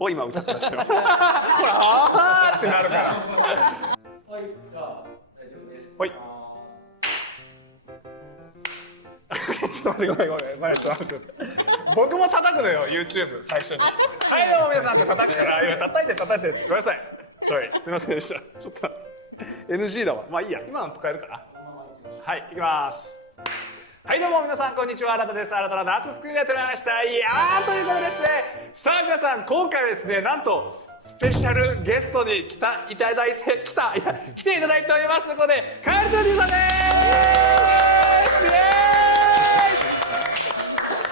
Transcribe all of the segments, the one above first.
を今歌ってらっしゃいます。ほら、あーってなるから。はい、じゃあ大丈夫です。はい。ちょっと待って、ごめん、ちょっと待って。僕も叩くのよ、YouTube 最初に。はい、どうも皆さんって叩くから、今叩いてごめんなさい。Sorry、すみませんでした。ちょっと NG だわ。まあいいや、今の使えるかな。はい、いきます。はい、どうも皆さん、こんにちは。ARATAです。ARATAのダンススクールやってまいりました。いやー、ということでですね、さあ皆さん、今回はですね、なんと、スペシャルゲストに来ていただいておりますので、カエルトゥーティンさんでーす。イエー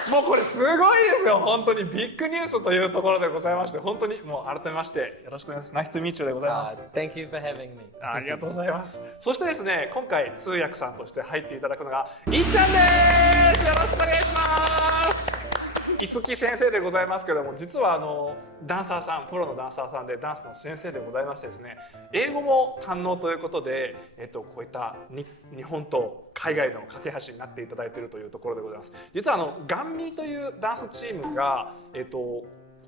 イ。もうこれすごいですよ。本当にビッグニュースというところでございまして、本当にもう改めましてよろしくお願いします。ナイストゥミーチューでございます。Thank you for having me. ありがとうございます。そしてですね、今回通訳さんとして入っていただくのがいっちゃんです。よろしくお願いします。いつき先生でございますけども、実はダンサーさん、プロのダンサーさんでダンスの先生でございましてですね、英語も堪能ということで、こういった日本と海外の架け橋になっていただいているというところでございます。実はガンミーというダンスチームが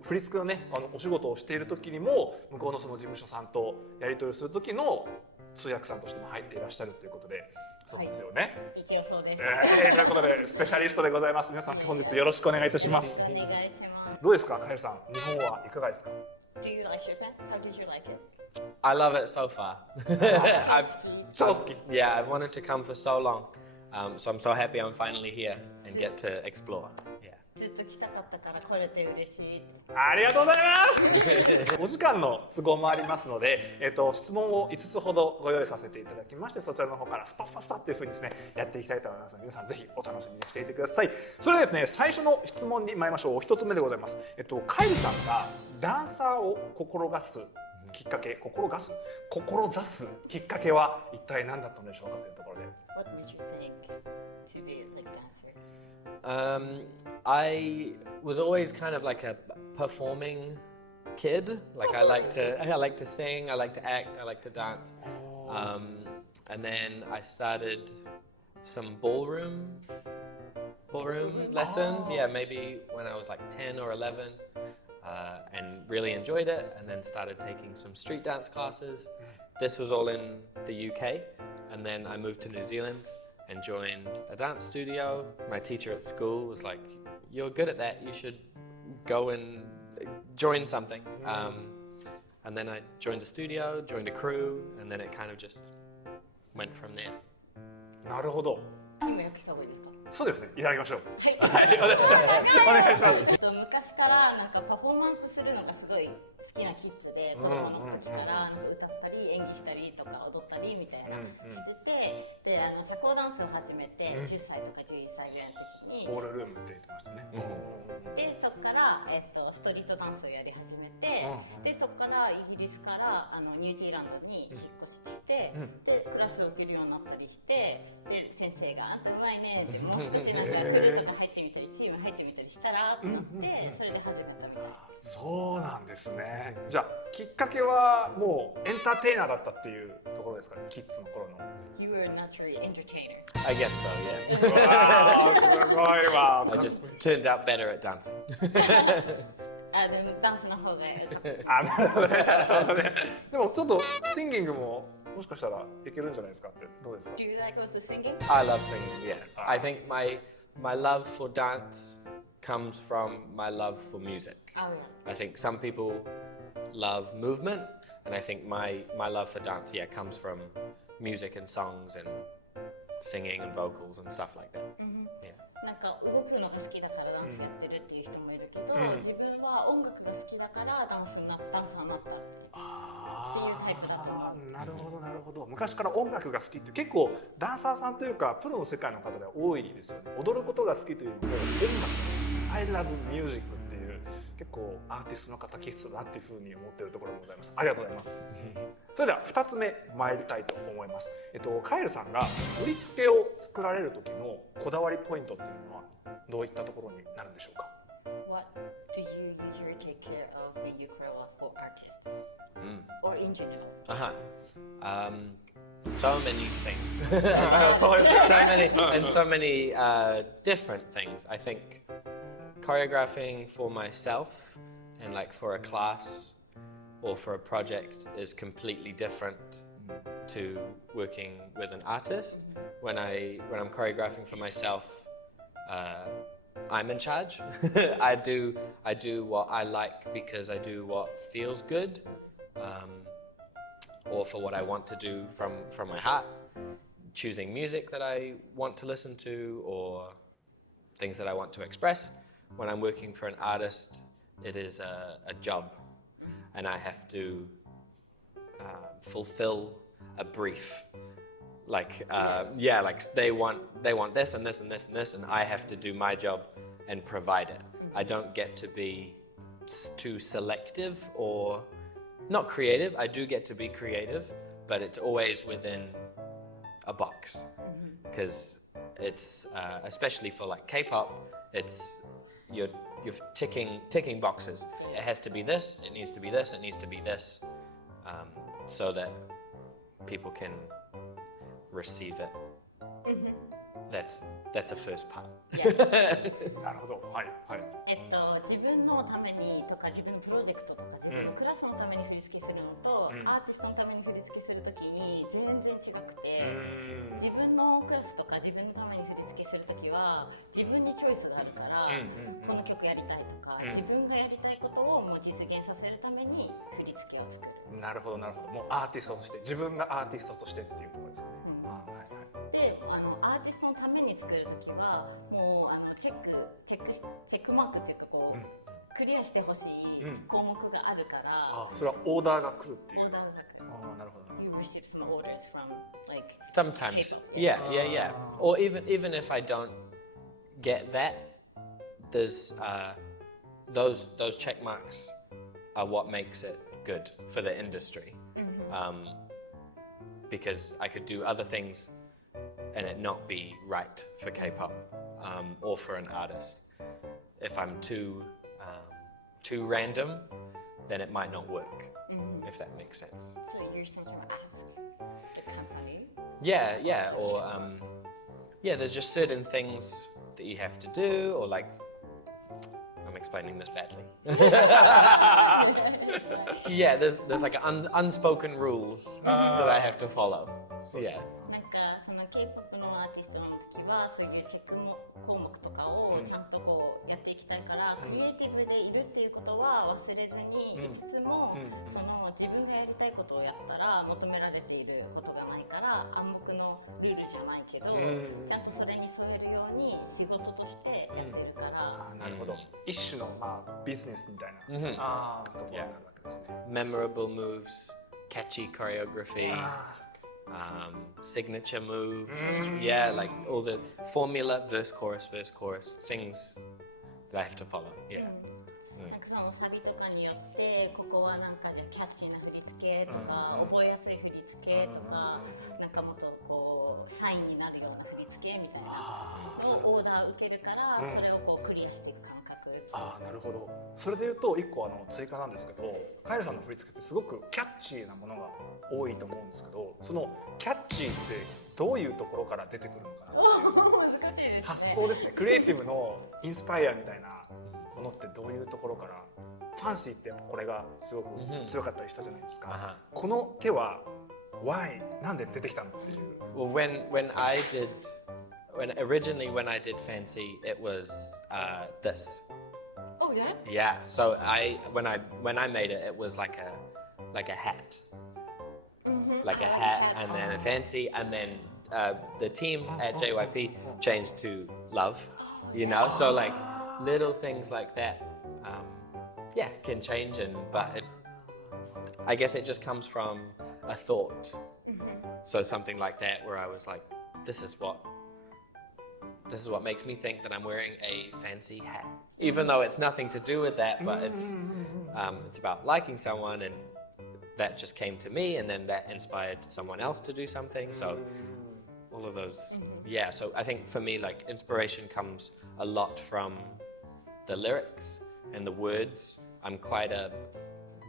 振り付けのねお仕事をしている時にも向こうのその事務所さんとやり取りする時の通訳さんとしても入っていらっしゃるということで。そうですよね。はい、一応そうです。ということでスペシャリストでございます。皆さん本日よろしくお願いいたします。お願いします。どうですか、カエルさん。日本はいかがですか？ Do you like Japan? How did you like it? I love it so far. I've 超好き。Yeah, I've wanted to come for so long. So I'm so happy I'm finally here and get to explore. Yeah. ずっと来たかったから来れて嬉しい。ありがとうございます。お時間の都合もありますので、質問を5つほどご用意させていただきまして、そちらの方からスパスパスパっていう風にですね、やっていきたいと思いますので、皆さんぜひお楽しみにしていてください。それではですね、最初の質問に参りましょう。1つ目でございます。カイルさんがダンサーを志すきっかけ、志すきっかけは一体何だったのでしょうかというところで。What would you think to be a like dancer? I was always kind of like a performing kid. Like I like to sing, I like to act, I like to dance. And then I started some ballroom lessons. Yeah, maybe when I was like 10 or 11, and really enjoyed it. And then started taking some street dance classes. This was all in the UK, and then I moved to New Zealand and joined a dance studio. My teacher at school was like, "You're good at that. You should go and join something." And then I joined a studio, joined a crew, and then it kind of just went from there. なるほど。今焼きそば入れた。そうですね。いただきましょう。はい、はい、お願いします。お願いします。昔からなんかパフォーマンスするのがすごい好きなキッズで、子供の時から歌ったり演技したりとか踊ったりみたいなしてて、で社交ダンスを始めて10歳とか11歳ぐらいの時にボールルームって言ってましたね。でそこからストリートダンスをやり始めて、でそこからイギリスからニュージーランドに引っ越しして、でクラスを受けるようになったりして、で先生があんたうまいねってもう少しなんかグループが入ってみたりチーム入ってみたりしたらと思ってそれで始めたみたいな。そうなんですね。じゃあきっかけはもうエンターテイナーだったっていうところですかね、キッズの頃の。You were a natural entertainer. I guess so, yeah. わあ、すごいわ。I just turned out better at dancing. でもダンスの方が良かった。なるほどね。でもちょっとシンギングももしかしたらいけるんじゃないですかって。どうですか？ Do you like also singing? I love singing, yeah. I think my love for dance comes from my love for music. Oh, yeah. I think some people love movement, and I think my love for dance, yeah, comes from music and songs and singing and vocals and stuff like that. Yeah. なんか動くのが好きだからダンスやってるっていう人もいるけど、自分は音楽が好きだからダンサーになったっていうタイプだと思う。なるほどなるほど。昔から音楽が好きって結構ダンサーさんというかプロの世界の方では多いですよね。踊ることが好きというよりも音楽、I love music っていう結構アーティストの方気質だなっていうふうに思っているところでございます。ありがとうございます。それでは2つ目参りたいと思います。カエルさんが振り付けを作られる時のこだわりポイントっていうのはどういったところになるんでしょうか？ What do you usually take care of when you grow up for artists? Or in general? So many things. so many different things. I think choreographing for myself and like for a class or for a project is completely different to working with an artist. When I'm choreographing for myself, I'm in charge. I do what I like because I do what feels good, or for what I want to do from my heart. Choosing music that I want to listen to or things that I want to express. When I'm working for an artist, it is a job, and I have to fulfill a brief. Like they want this and this and this and this, and I have to do my job and provide it. I don't get to be too selective or not creative. I do get to be creative, but it's always within a box, because it's especially for like K-pop, it's you're ticking boxes. It has to be this, it needs to be this, it needs to be this, so that people can receive it. That's the first part. なるほど。はいはい。自分のためにとか自分のプロジェクトとか自分のクラスのために振り付けするのと、アーティストのために振り付けするときに全然違くて、自分のクラスとか自分のために振り付けするときは自分にチョイスがあるから、この曲やりたいとか、自分がやりたいことをもう実現させるために振り付けを作る。なるほどなるほど。もうアーティストとして自分がアーティストとしてっていうところですかね。で、アーティストのために作るときはもうチェックマークっていうかこう、クリアしてほしい項目があるから、それはオーダーが来るっていう。オーダーが来る。なるほど。You receive some orders from like Sometimes, K-pop. yeah. Or even if I don't get that, there's those check marks are what makes it good for the industry. Because I could do other things and it not be right for K-pop, or for an artist. If I'm too random, then it might not work. If that makes sense. So you're supposed to ask the company? Yeah. Or there's just certain things that you have to do, or like, I'm explaining this badly. Yeah, there's like unspoken rules that I have to follow. Yeah. なんかその K-POP のアーティストの時はそういうチェック項目とかをちゃんとこうやっていきたいから、クリエイティブでいるっていうことは忘れずにいつつも、その自分がやりたいことをやったら求められていることがないから暗黙のルールじゃないけど、ちゃんとそれに添えるように仕事としてやってるから、なるほど。一種のビジネスみたいなところになるわけですね。Memorable moves, catchy choreography. Signature moves, like all the formula, verse, chorus, things that I have to follow. Yeah. なんかそのサビとかによってここはなんかじゃキャッチーな振り付けとか、覚えやすい振り付けとか、なんかもっとこうサインになるような振り付けみたいなのをオーダー受けるから、それをこうクリアしていく感覚。なるほど。それでいうと一個追加なんですけど、カエルさんの振り付けってすごくキャッチーなものが多いと思うんですけど、そのキャッチーってどういうところから出てくるのかなっていう難しいですね。発想ですね。クリエイティブのインスパイアみたいなものってどういうところから、ファンシーってこれがすごく強かったりしたじゃないですか。この手は why なんで出てきたのっていう。Well, when I did Fancy, it was this. Oh yeah? Yeah. So when I made it, it was like a hat. Like a hat, and then a fancy, and then the team at JYP changed to love, so like little things like that, can change, but I guess it just comes from a thought. So something like that where I was like, this is what makes me think that I'm wearing a fancy hat, even though it's nothing to do with that, but it's about liking someone, and that just came to me, and then that inspired someone else to do something. So all of those, so I think for me, like, inspiration comes a lot from the lyrics and the words. I'm quite a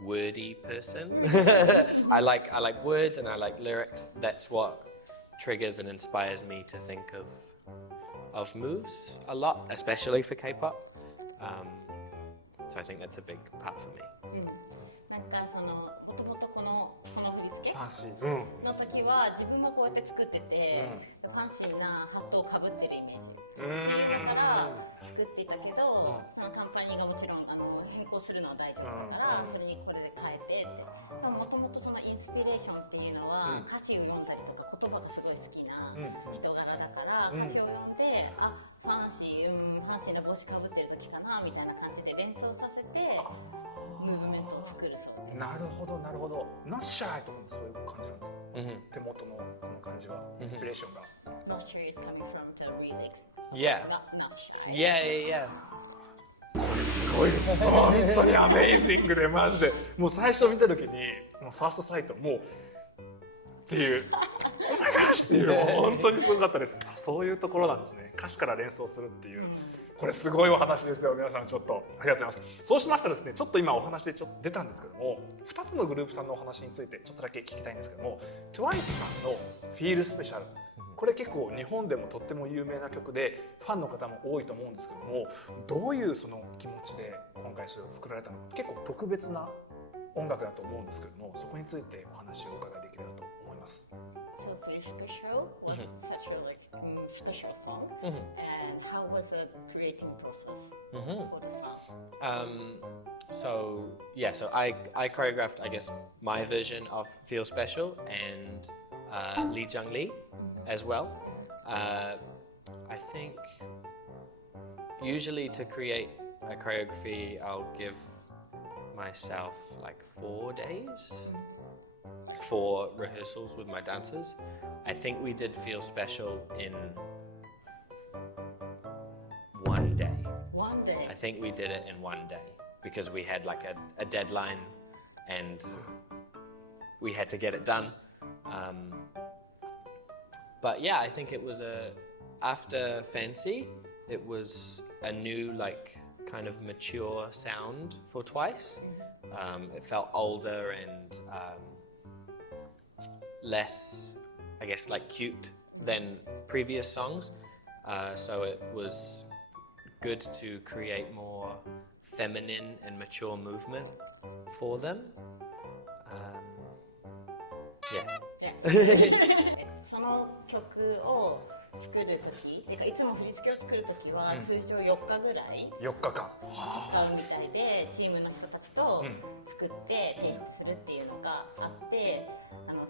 wordy person. I like words and I like lyrics. That's what triggers and inspires me to think of moves a lot, especially for K-pop. So So I think that's a big part for me. なんかそのもともとこの振り付けファンシー、の時は自分もこうやって作ってて、ファンシーなハットをかぶってるイメージっていうのから作っていたけど、そのカンパニーがもちろん変更するのは大丈夫だから、それにこれで変えてって。もともとそのインスピレーションっていうのは、歌詞を読んだりとか言葉がすごい好きな人柄だから、歌詞を読んでファンシーな帽子かぶってる時かなみたいな感じで連想させてムーブメントを作ると。なるほどなるほど。ナッシャーとかもそういう感じなんですか、手元のこの感じはインスピレーションが。Not sure is coming from the lyrics. Yeah. Not shy. Yeah. これすごいです。本当にアメイジングでマジで。もう最初見た時にもうファーストサイトもうっていう「オマイガッシュ」っていうのも本当にすごかったです。そういうところなんですね。歌詞から連想するっていう。これすごいお話ですよ。皆さんちょっとありがとうございます。そうしましたらですね、ちょっと今お話でちょっと出たんですけども、2つのグループさんのお話についてちょっとだけ聞きたいんですけども、TWICE さんの「フィールスペシャル」、これ結構日本でもとっても有名な曲でファンの方も多いと思うんですけども、どういうその気持ちで今回それを作られたのか、結構特別な音楽だと思うんですけども、そこについてお話をお伺いできればと思います。So this special was such a special song, and how was the creating process for the song? So I choreographed, I guess, my version of Feel Special and Lee Jung Lee as well. I think usually to create a choreography, I'll give myself like 4 days for rehearsals with my dancers. I think we did Feel Special in 1 day. 1 day. I think we did it in 1 day because we had like a deadline and we had to get it done. But yeah, I think it was after Fancy, it was a new like kind of mature sound for TWICE. It felt older and less, I guess, like cute than previous songs. So it was good to create more feminine and mature movement for them. Yeah. その曲を作る時、てかいつも振り付けを作る時は通常4日ぐらい4日間使うみたいで、チームの人たちと作って提出するっていうのがあって、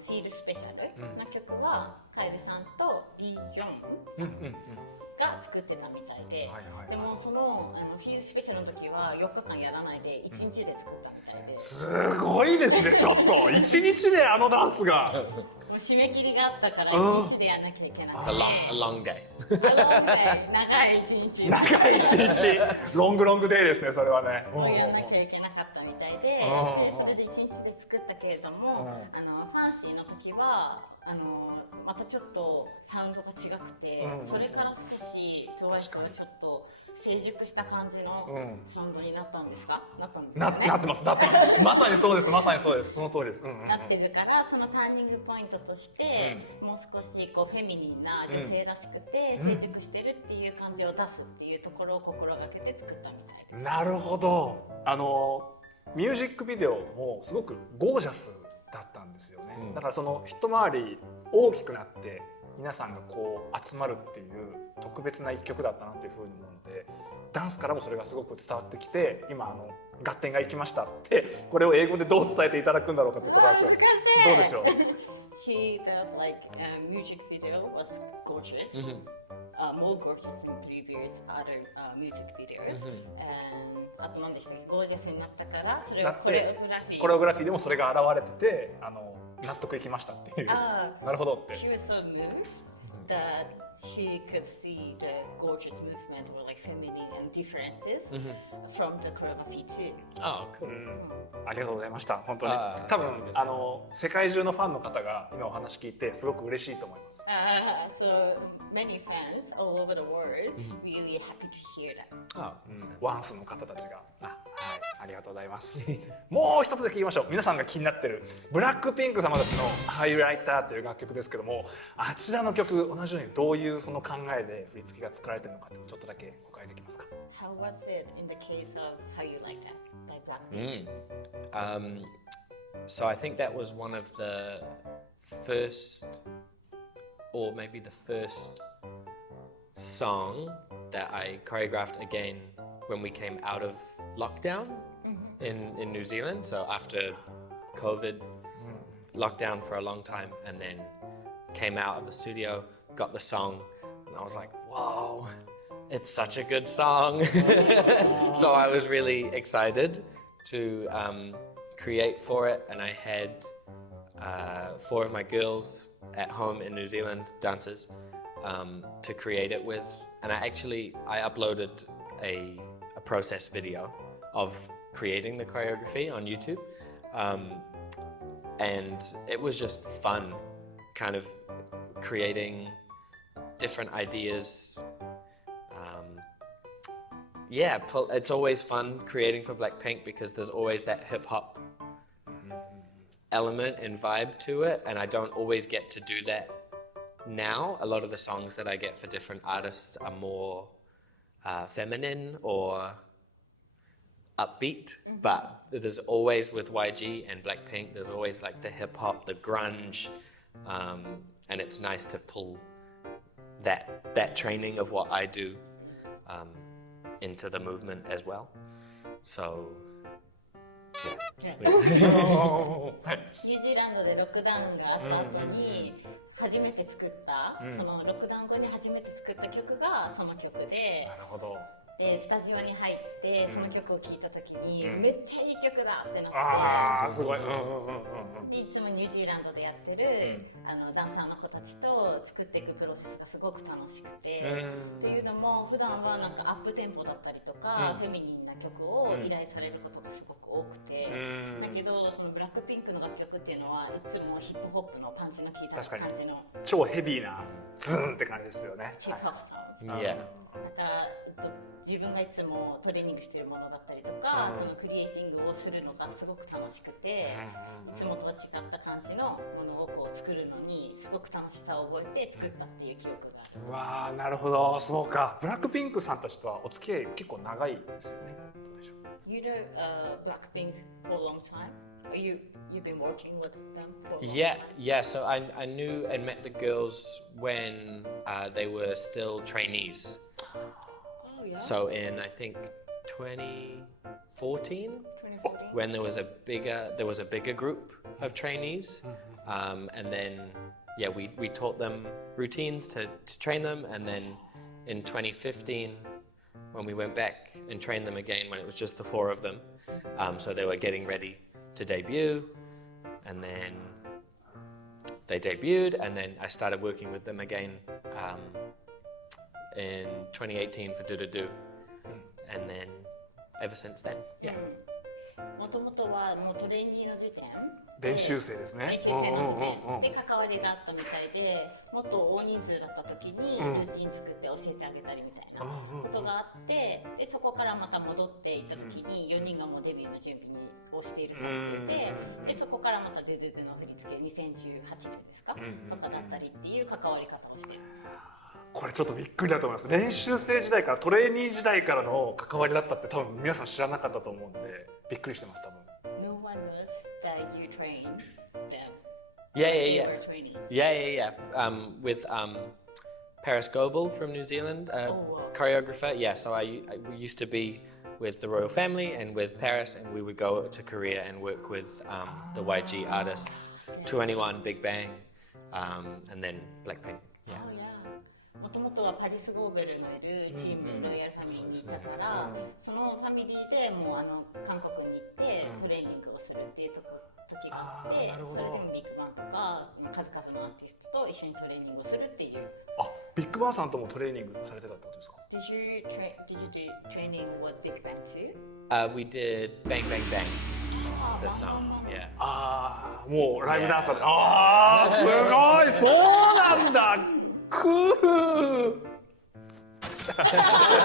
フィールスペシャルの曲はカエルさんとリー・ジョンさんが作ってたみたいで、でもそのフィールスペシャルの時は4日間やらないで1日で作ったみたいで、すごいですね。ちょっと1日であのダンスがもう締め切りがあったから1日でやらなきゃいけなくて、A long day. 長い1日、長い1日ロングデイですね。それはねやらなきゃいけなかったみたいで、それで1日で作ったけれども、ファンシーの時はまたちょっとサウンドが違くて、それから少しTWICEはちょっと成熟した感じのサウンドになったんですか？なったんですよね。なってます。まさにそうです。その通りです。なってるから、そのターニングポイントとして、もう少しこうフェミニンな女性らしくて成熟してるっていう感じを出すっていうところを心がけて作ったみたいです。なるほど。ミュージックビデオもすごくゴージャスだったんですよね。だからその一回り大きくなって皆さんがこう集まるっていう特別な一曲だったなっていうふうに思うので、ダンスからもそれがすごく伝わってきて、今合点がいきましたってこれを英語でどう伝えていただくんだろうかってところですが、どうでしょう。He felt like music video was gorgeous, more gorgeous than previous other music videos. And あと何でしたっけ、ゴージャスになったからそれをコレオグラフィーでもそれが現れてて納得いきましたっていう。なるほどって。He was so moved that he could see the gorgeous movement or like feminine and differences from the choreography too. Oh, cool. ありがとうございました。本当に多分世界中のファンの方が今お話聞いてすごく嬉しいと思います。So many fans all over the world really happy to hear that. ワンスの方たちが、はい、ありがとうございます。もう一つだけ言いましょう。皆さんが気になってるBLACKPINK様たちのARATAという楽曲ですけども、あちらの曲同じようにどういういうその考えで振り付けが作られてるのかちょっとだけお伺いできますか。 How was it in the case of How You Like That by BLACKPINK? So I think that was one of the first, or maybe the first song that I choreographed again when we came out of lockdown in New Zealand. So after COVID, lockdown for a long time, and then came out of the studio, got the song, and I was like, whoa, it's such a good song. So I was really excited to create for it, and I had 4 of my girls at home in New Zealand, dancers, to create it with. And I uploaded a process video of creating the choreography on YouTube. And it was just fun, kind of creating different ideas. It's always fun creating for BLACKPINK because there's always that hip-hop element and vibe to it, and I don't always get to do that now. A lot of the songs that I get for different artists are more feminine or upbeat, but there's always, with YG and BLACKPINK, there's always like the hip-hop, the grunge, and it's nice to pull that training of what I do into the movement as well. Soニュージーランドでロックダウンがあった後に初めて作った、そのロックダウン後に初めて作った曲がその曲で、なるほど。でスタジオに入ってその曲を聴いた時に、めっちゃいい曲だってなって、ああすごい。でいつもニュージーランドでやってる、ダンサーの子たちと作っていくプロセスがすごく楽しくて、っていうのも普段はなんかアップテンポだったりとか、フェミニンな曲を依頼されることがすごく多くて、だけどそのブラックピンクの楽曲っていうのはいつもヒップホップのパンチの効いた感じの超ヘビーなズーンって感じですよね。ヒップホップサウンド。yeah. だから自分がいつもトレーニングしているものだったりとか、そのクリエイティングをするのがすごく楽しくて、いつもとは違った感じのものをこう作るのにすごく楽しさを覚えて作ったっていう記憶が。うわー、なるほど。そうか。ブラックピンクさんたちとはお付き合い結構長いですよね。どうでしょう。You know BLACKPINK for a long time? You've been working with them for a long Yeah, time? yeah. So I knew and met the girls when they were still trainees. Oh yeah. So in I think 2014, 2014? when there was a bigger group of trainees, and then we taught them routines to train them, and then in 2015 when we went back and trained them again when it was just the 4 of them, so they were getting ready to debut, and then they debuted, and then I started working with them again in 2018 for Do Do Do, and then ever since then. Yeah. もともとはもうトレーニーの時点練習生ですね。練習生の時点で関わりがあったみたいで、もっと大人数だった時にルーティン作って教えてあげたりみたいなことがあって、でそこからまた戻っていった時に4人がもうデビューの準備をしている最中で、でそこからまたドゥドゥドゥの振り付け2018年ですか、とかだったりっていう関わり方をしている。これちょっとびっくりだと思います。練習生時代からトレーニー時代からの関わりだったって多分皆さん知らなかったと思うんでびっくりしてます多分。No one knows that you train them. Yeah, They yeah, were trainees. yeah. With Paris Goebel from New Zealand, choreographer. Yeah, so we used to be with the royal family and with Paris, and we would go to Korea and work with the YG artists, 2NE1, Big Bang, and then BLACKPINK. Yeah. Oh, yeah. もともとはパリス・ゴーベルのいるチームロイヤルファミリーにいたから、そのファミリーでもう韓国に行ってトレーニングをするっていう時があって、それでもビッグバンとか数々のアーティストと一緒にトレーニングをするっていう。あ、ビッグバンさんともトレーニングされてたってことですか？ Did you do training with Big Bang too? We did Bang Bang Bang, the song. Yeah. ああ、もうライブダンサーで。ああ、すごい、そうなんだ。くー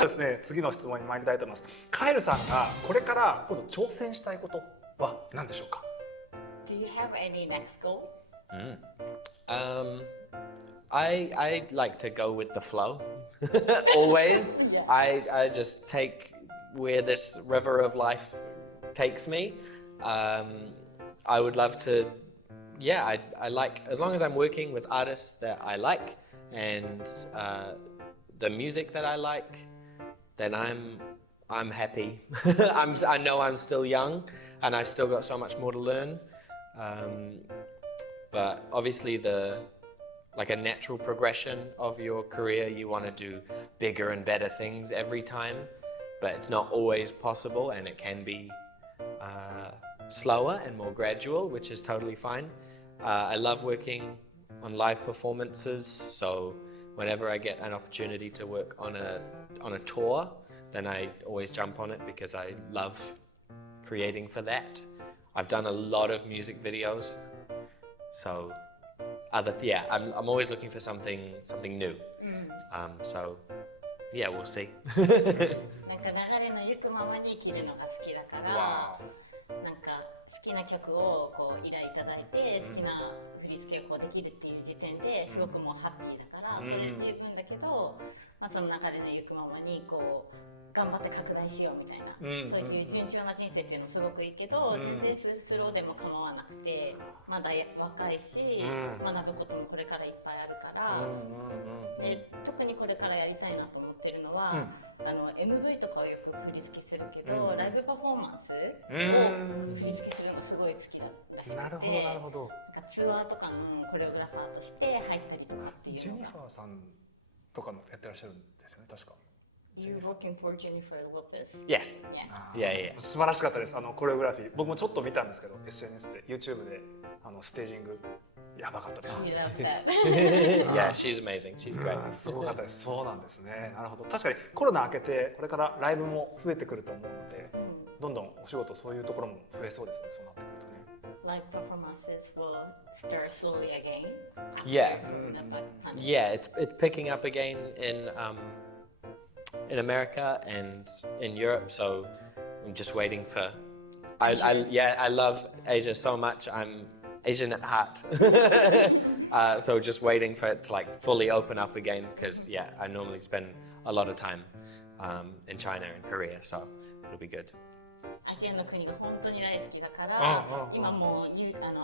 ですね、次の質問に参りたいと思います。カエルさんがこれから今度挑戦したいことは何でしょうか？ Do you have any next goal? I like to go with the flow. Always. Yeah. I just take where this river of life takes me. I would love to, I like, as long as I'm working with artists that I like and the music that I like, then I'm happy. I know I'm still young and I've still got so much more to learn. But obviously like a natural progression of your career, you want to do bigger and better things every time, but it's not always possible and it can be slower and more gradual, which is totally fine. I love working on live performances, so whenever I get an opportunity to work on a tour, then I always jump on it because I love creating for that. I've done a lot of music videos, so I'm always looking for something new. So we'll see. なんか流れの行くままに生きるのが好きだから、なんか好きな曲をこう依頼いただいて好きな振り付けをこうできるっていう時点ですごくもうハッピーだから、それで十分だけど、その流れの行くままにこう頑張って拡大しようみたいな、そういう順調な人生っていうのもすごくいいけど、全然スローでも構わなくて、まだ若いし、学ぶこともこれからいっぱいあるから、で特にこれからやりたいなと思ってるのは、MV とかをよく振り付けするけど、ライブパフォーマンスを振り付けするのがすごい好きだらしくて、なるほど。ツアーとかのコレオグラファーとして入ったりとかっていうのが。ジェニファーさんとかもやってらっしゃるんですよね、確か。You're working for Jennifer Lopez? Yes. Yeah. 素晴らしかったです。コレオグラフィー僕もちょっと見たんですけど SNS で YouTube でステージングやばかったです。Yeah, she's amazing. She's great. すごかったです。そうなんですね。なるほど。確かにコロナ明けてこれからライブも増えてくると思うので、どんどんお仕事そういうところも増えそうですね。そうなってくるとね。Live performances will start slowly again. Yeah. Yeah, it's picking up again in America and in Europe, so I'm just waiting for. I love Asia so much. I'm Asian at heart, so just waiting for it to like fully open up again. Because I normally spend a lot of time in China and Korea, so it'll be good. アジアの国が本当に大好きだから、今も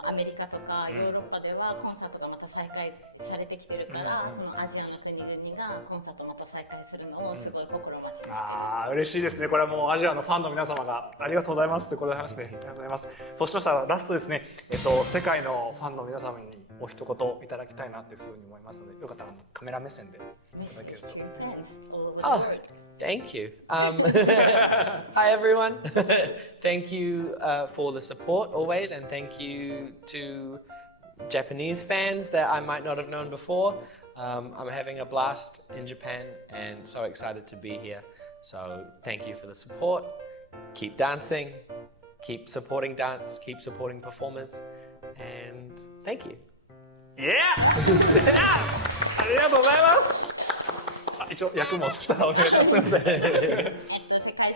アメリカとかヨーロッパではコンサートがまた再開されてきてるから、そのアジアの国々がコンサートまた再開するのをすごい心待ちにしてる。嬉しいですね。これはもうアジアのファンの皆様がありがとうございますってことで話して、ありがとうございます。そうしましたらラストですね、世界のファンの皆様にお一言いただきたいなというふうに思いますので、よかったらカメラ目線でいただけると。Thank you. Hi everyone. Thank you for the support always, and thank you to Japanese fans that I might not have known before. I'm having a blast in Japan and so excited to be here. So thank you for the support. Keep dancing, keep supporting dance, keep supporting performers, and thank you. Yeah! ありがとうございます。一応役もそしたらお願いします。すみません。世界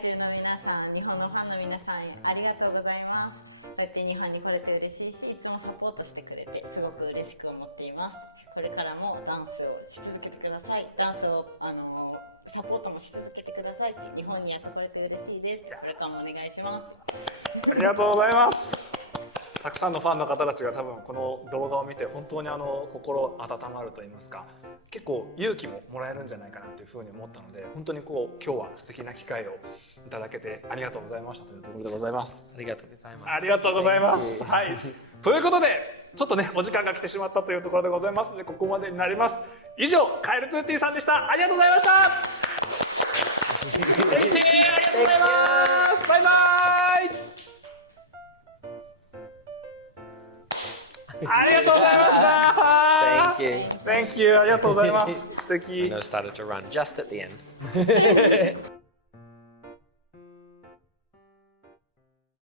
中の皆さん、日本のファンの皆さん、ありがとうございます。こうやって日本に来れて嬉しいし、いつもサポートしてくれてすごく嬉しく思っています。これからもダンスをし続けてください。ダンスをサポートもし続けてください。日本にやってこれて嬉しいです。これからもお願いします。ありがとうございます。たくさんのファンの方たちが多分この動画を見て本当に心温まると言いますか、結構勇気ももらえるんじゃないかなというふうに思ったので、本当に今日は素敵な機会をいただけてありがとうございましたというところでございます。ありがとうございます。ありがとうございます。はい。ということでちょっとねお時間が来てしまったというところでございますので、ここまでになります。以上、カエルトゥーティーさんでした。ありがとうございました。ありがとうございます。バイバイ。ありがとうございました。Thank you. Thank you. ありがとうございます。素敵。I started to run just at the end.